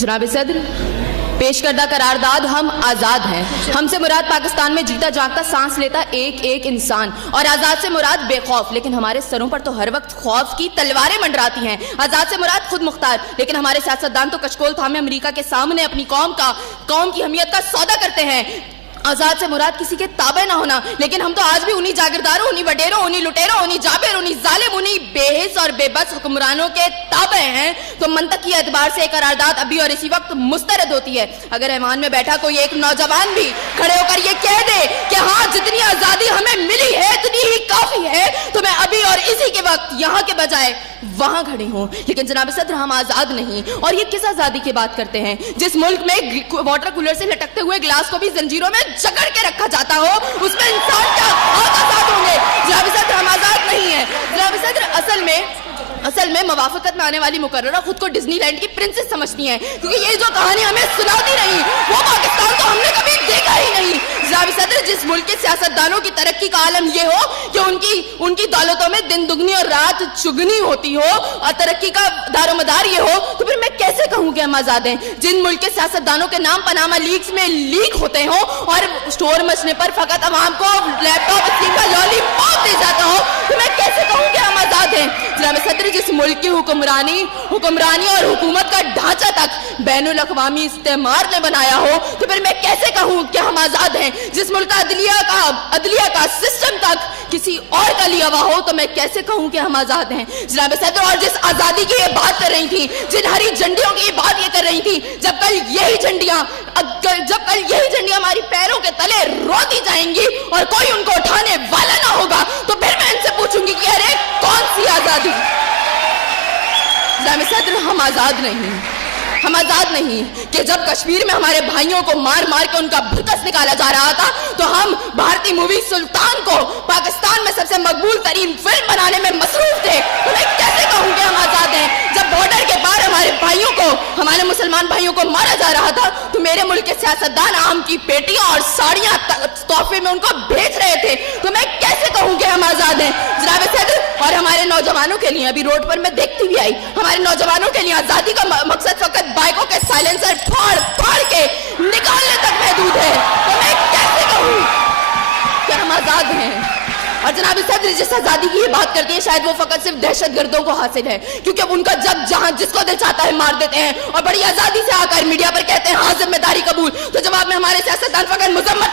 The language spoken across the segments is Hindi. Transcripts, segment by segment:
जनाब सदर, पेश करदा करारदाद हम आज़ाद हैं। हमसे मुराद पाकिस्तान में जीता जागता सांस लेता एक एक इंसान, और आज़ाद से मुराद बेखौफ, लेकिन हमारे सरों पर तो हर वक्त खौफ की तलवारें मंडराती हैं। आज़ाद से मुराद खुद मुख्तार, लेकिन हमारे सियासतदान तो कचकोल थामे अमेरिका के सामने अपनी कौम की हमियत का सौदा करते हैं। आज़ाद से मुराद किसी के ताबे ना होना, लेकिन हम तो आज भी उन्हीं जागीरदारों, उन्हीं वडेरों, उन्हीं लुटेरों, उन्हीं जाबिर, उन्हीं जालिम, उन्हीं बेहिस और बेबस हुक्मरानों के ताबे हैं। तो मंतक की एतबार से एक करारदाद अभी और इसी वक्त मुस्तरद होती है। अगर ऐवान में बैठा कोई एक नौजवान भी खड़े होकर ये कह दे कि हाँ, जितनी आज़ादी हमें मिली है इतनी ही काफी है, तो मैं अभी और इसी के वक्त यहाँ के बजाय वहां खड़ी हूं। लेकिन जनाब सदर, हम आजाद नहीं। और ये किस आजादी की बात करते हैं जिस मुल्क में वाटर कूलर से लटकते हुए गिलास को भी जंजीरों में जकड़ के रखा जाता हो, उसमें इंसान क्या आजाद होंगे? जनाब सदर, हम आजाद नहीं है। जनाब सदर, असल में मवाफकत में आने वाली मुकर्ररा खुद को डिज्नीलैंड की प्रिंसेस समझती हैं, क्योंकि ये जो कहानी हमें सुनाती रही वो पाकिस्तान तो हमने कभी देखा ही नहीं। जनाब सदर, जिस मुल्क के सियासतदानों की तरक्की का आलम ये हो कि उनकी दौलतों में दिन दुगनी और रात चुगनी होती हो और तरक्की का दारोमदार ये हो, तो फिर मैं कैसे कहूँ कि हम आजाद हैं? जिन मुल्क के सियासतदानों के नाम पनामा लीक्स में लीक होते हो और स्टोर मचने पर फकत अवाम को लैपटॉप स्कीम का लॉलीपॉप दे जाता हो, तो मैं कैसे कहूँ कि हम आजाद हैं? जनाब सदर, जिस मुल्क की हुक्मरानी और हुकूमत का ढांचा तक बैनुल अक़वामी इस्तेमार ने बनाया हो, तो फिर मैं कैसे कहूँ कि हम आजाद हैं? जिस मुल्क का अदलिया का सिस्टम तक किसी और का लिया हुआ हो, तो मैं कैसे कहूँ कि हम आजाद हैं? जनाब सदर, और जिस आजादी की ये बात कर रही थी, जिन हरी झंडियों की ये बात ये कर रही थी, जब कल यही झंडियां हमारी पैरों के तले रोती जाएंगी और कोई उनको उठाने वाला ना होगा, तो फिर मैं इनसे पूछूंगी कि अरे कौन सी आजादी? जनाब सदर, हम आजाद नहीं कि जब कश्मीर में हमारे भाइयों को मार मार के उनका भुकस निकाला जा रहा था, तो हम भारतीय मूवी सुल्तान को पाकिस्तान में सबसे मकबूल तरीन फिल्म बनाने में मसरूफ थे। तो मैं कैसे कहूँ कि हम आजाद हैं? जब बॉर्डर के पार हमारे मुसलमान भाइयों को मारा जा रहा था, तो मेरे मुल्क के सियासतदान आम की पेटियां और साड़ियां तोहफे में उनको भेज रहे थे। तो मैं कैसे कहूँ कि हम आजाद हैं? जनाब सदर, और हमारे नौजवानों के लिए, अभी रोड पर मैं देखती भी आई, हमारे नौजवानों के लिए आजादी का मकसद फकत बाइकों के साइलेंसर फाड़ के निकालने तक महदूद है। तो मैं कैसे कहूँ कि हम आजाद हैं? और जनाब सदर, जिस आजादी की ये बात करती है, शायद वो फकत सिर्फ दहशतगर्दों को हासिल है, क्योंकि उनका जब जहां जिसको दिल चाहता है मार देते हैं और बड़ी आजादी से आकर मीडिया पर कहते हैं हाँ जिम्मेदारी कबूल। तो जवाब में हमारे सियासतदान फकत मुजम्मत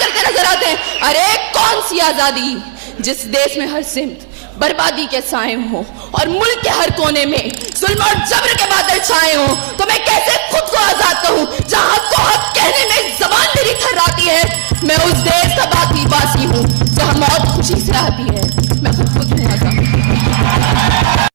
करके नजर आते हैं। अरे कौन सी आजादी जिस देश में हर सिमत बर्बादी के साए हो और मुल्क के हर कोने में जुल्म और जबर के बादल छाए हो? तो मैं कैसे खुद को आजाद कहूँ जहाँ हक को हक कहने में जबान मेरी थर्राती है? मैं उस देश का बाकी वासी हूँ जहाँ मौत खुशी से आती है। मैं खुद हूँ आजाद।